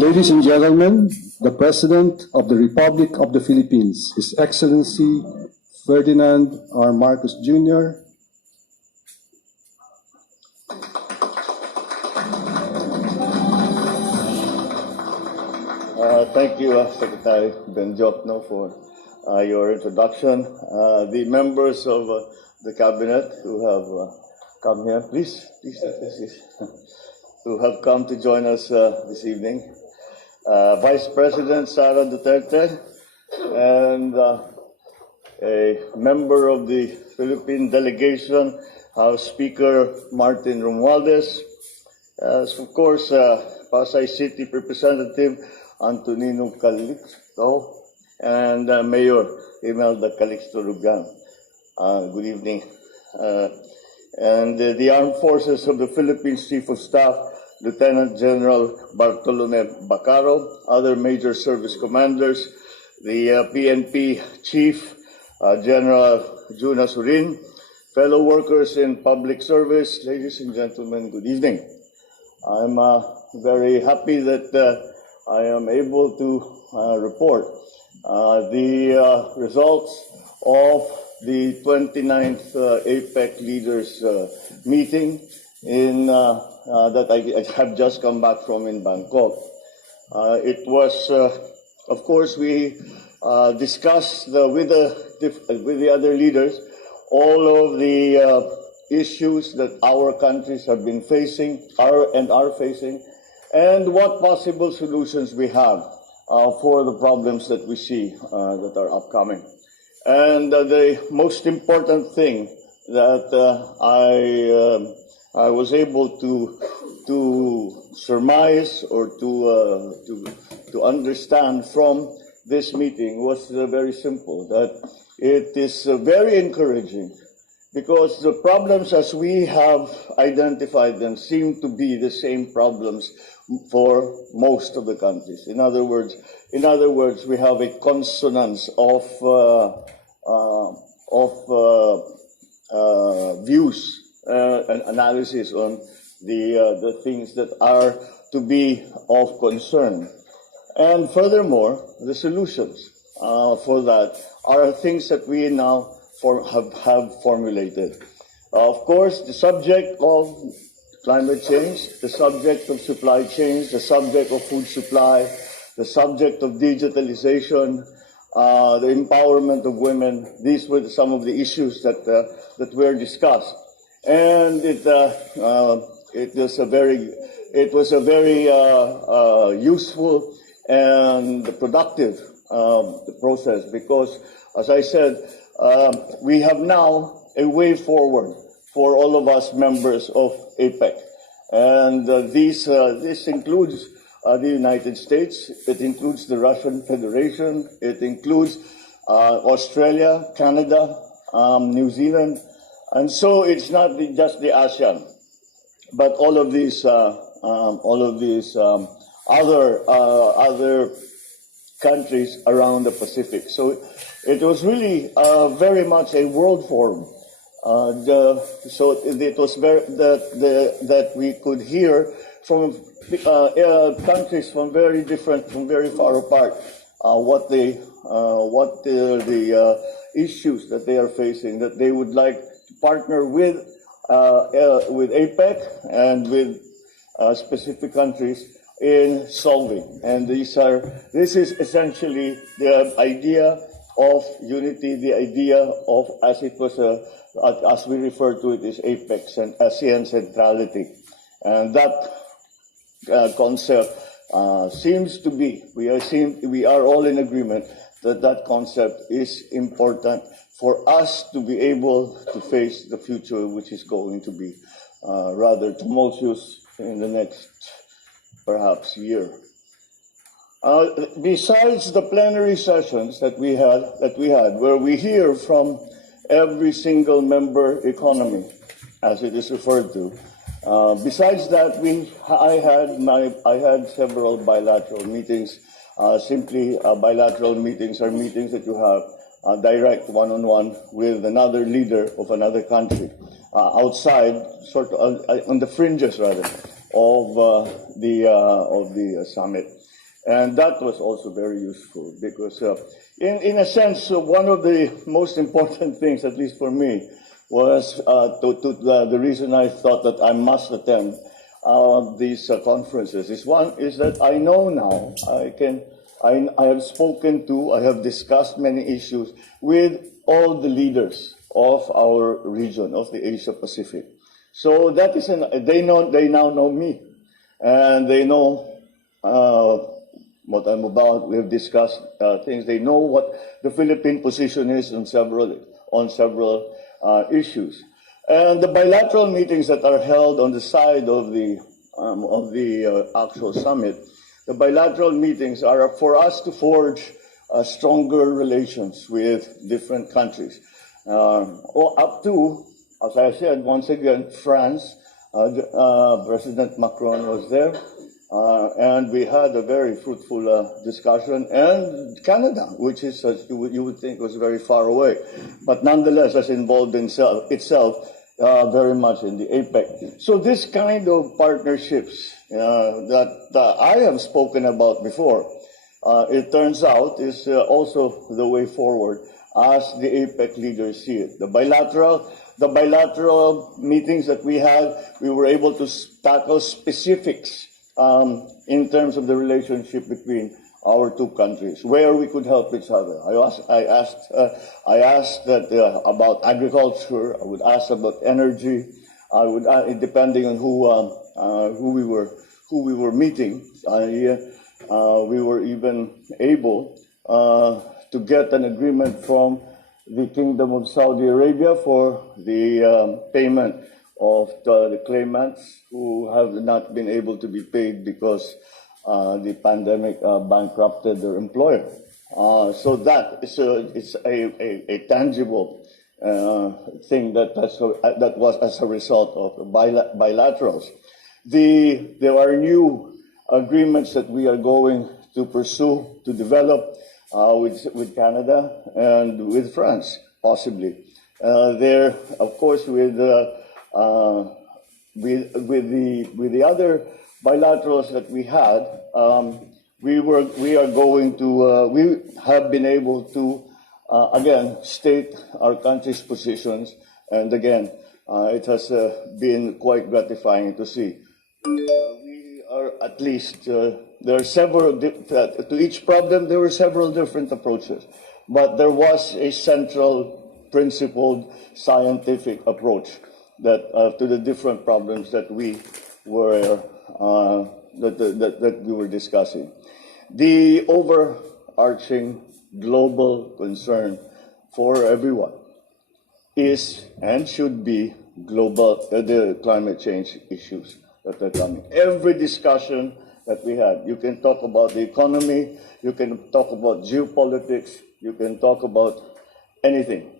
Ladies and gentlemen, the President of the Republic of the Philippines, His Excellency Ferdinand R. Marcos Jr., Thank you, Secretary Benjokno, for your introduction. The members of the Cabinet who have come here, please, who have come to join us this evening. Vice President Sara Duterte and a member of the Philippine delegation, House Speaker Martin Romualdez, of course, Pasay City Representative Antonino Calixto, and Mayor Imelda Calixto Rugan. Good evening. And the Armed Forces of the Philippines Chief of Staff, Lieutenant General Bartolome Bacaro, other major service commanders, the PNP Chief, General Juna Surin, fellow workers in public service, ladies and gentlemen, good evening. I'm very happy that I am able to report the results of the 29th Apec Leaders meeting that I have just come back from in Bangkok. It was, of course, we discussed with the other leaders all of the issues that our countries have been facing, are facing, and what possible solutions we have for the problems that we see that are upcoming. And the most important thing that I was able to surmise or to understand from this meeting was very simple, that it is very encouraging, because the problems as we have identified them seem to be the same problems for most of the countries. In other words, we have a consonance of views and analysis on the things that are to be of concern. And furthermore, the solutions for that are things that we now have formulated. Of course, the subject of climate change, the subject of supply chains, the subject of food supply, the subject of digitalization, the empowerment of women. These were some of the issues that were discussed, and it was a very useful and productive process, because, as I said, we have now a way forward for all of us members of APEC. And this includes the United States, it includes the Russian Federation, it includes Australia, Canada, New Zealand. And so it's not just the ASEAN, but all of these other countries around the Pacific. So it was really very much a world forum. So it was very that we could hear from countries from very far apart, what the issues that they are facing, that they would like to partner with APEC and with specific countries in solving. And this is essentially the idea of unity, the idea of, as we refer to it, is APEC and ASEAN centrality. And that concept seems to be, we are all in agreement that concept is important for us to be able to face the future, which is going to be rather tumultuous in the next, perhaps, year. Besides the plenary sessions that we had, where we hear from every single member economy, as it is referred to, besides that, I had several bilateral meetings. Bilateral meetings are meetings that you have direct one-on-one with another leader of another country outside, sort of on the fringes rather. of the summit. And that was also very useful because, in a sense, one of the most important things, at least for me, was the reason I thought that I must attend these conferences is that I know now I have spoken to, I have discussed many issues with all the leaders of our region, of the Asia Pacific. So that is they now know me, and they know what I'm about. We have discussed things. They know what the Philippine position is on several issues. And the bilateral meetings that are held on the side of the actual summit, the bilateral meetings are for us to forge stronger relations with different countries. Up to, as I said, once again, France, President Macron was there, and we had a very fruitful discussion, and Canada, which is, as you would think, was very far away, but nonetheless has involved itself very much in the Apec. So this kind of partnerships that I have spoken about before, it turns out is also the way forward as the APEC leaders see it. The bilateral meetings that we had, we were able to tackle specifics in terms of the relationship between our two countries, where we could help each other. I asked that about agriculture. I would ask about energy. I would, depending on who we were meeting. We were even able to get an agreement from the Kingdom of Saudi Arabia for the payment of the claimants who have not been able to be paid because the pandemic bankrupted their employer. So that is a tangible thing that was as a result of bilaterals. There are new agreements that we are going to pursue to develop with Canada and with France, possibly. There, of course, with the other bilaterals that we had, we have been able to again state our country's positions, and again, it has been quite gratifying to see. We are at least there are several to each problem. There were several different approaches, but there was a central, principled, scientific approach that to the different problems that we were that we were discussing. The overarching global concern for everyone is and should be the climate change issues that are coming. Every discussion that we had, you can talk about the economy, you can talk about geopolitics, you can talk about anything.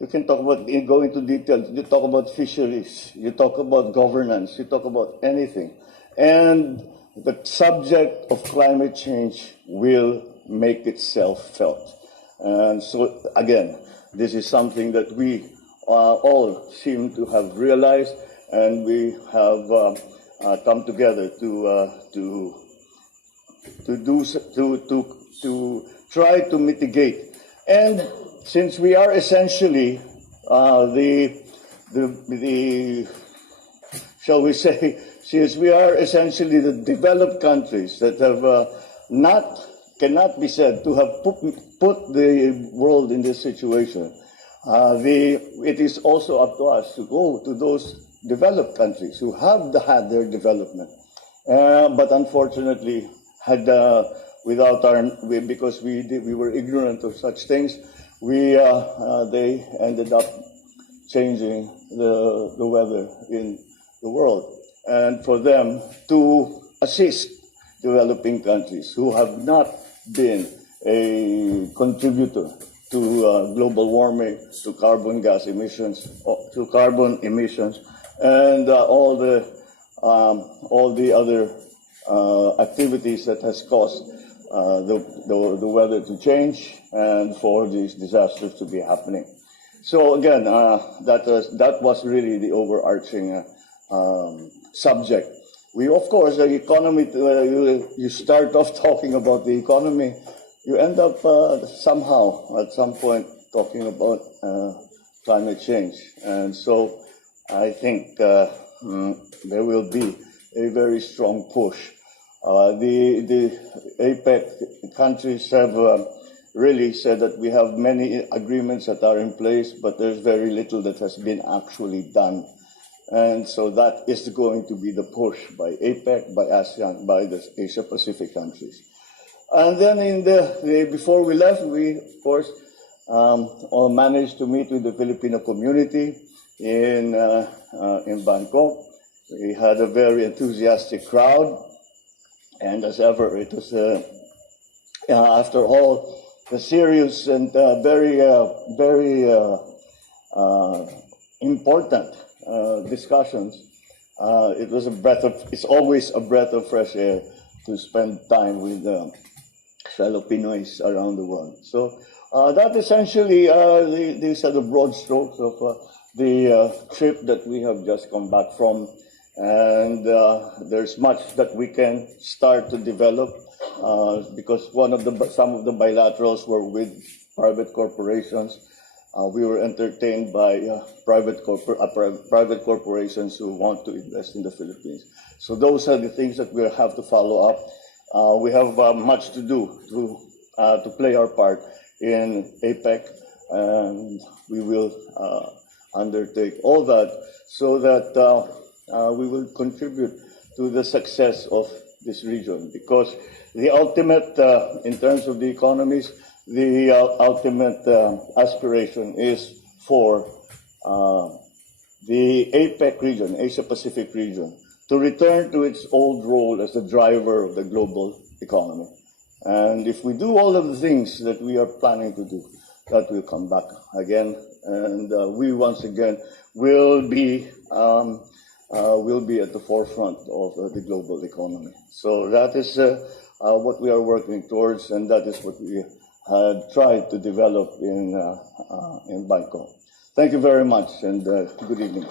You can talk about, go into detail, you talk about fisheries, you talk about governance, you talk about anything. And the subject of climate change will make itself felt. And so, again, this is something that we all seem to have realized, and we have come together to try to mitigate. And since we are essentially shall we say, since we are essentially the developed countries that have cannot be said to have put the world in this situation, it is also up to us to go to those developed countries who have had their development, but unfortunately because we were ignorant of such things, they ended up changing the weather in the world, and for them to assist developing countries who have not been a contributor to global warming, to carbon gas emissions, to carbon emissions, and all the other activities that has caused the weather to change and for these disasters to be happening. So again, that was really the overarching subject. we, of course, the economy, you start off talking about the economy, you end up somehow, at some point, talking about climate change. And so I think there will be a very strong push. The Apec countries have really said that we have many agreements that are in place, but there's very little that has been actually done. And so that is going to be the push by APEC, by ASEAN, by the Asia-Pacific countries. And then before we left, we, of course, all managed to meet with the Filipino community in Bangkok. We had a very enthusiastic crowd. And as ever, it was, after all, the serious and very important discussions. It's always a breath of fresh air to spend time with fellow Pinoys around the world. So that essentially, these are the broad strokes of the trip that we have just come back from. And there's much that we can start to develop because some of the bilaterals were with private corporations. We were entertained by private corporations who want to invest in the Philippines. So those are the things that we have to follow up. We have much to do to play our part in APEC, and we will undertake all that so that we will contribute to the success of this region, because the ultimate, in terms of the economies, the ultimate aspiration is for the APEC region, Asia-Pacific region, to return to its old role as the driver of the global economy. And if we do all of the things that we are planning to do, that will come back again, and we once again will be at the forefront of the global economy. So that is what we are working towards, and that is what we had tried to develop in Bangkok. Thank you very much, and good evening.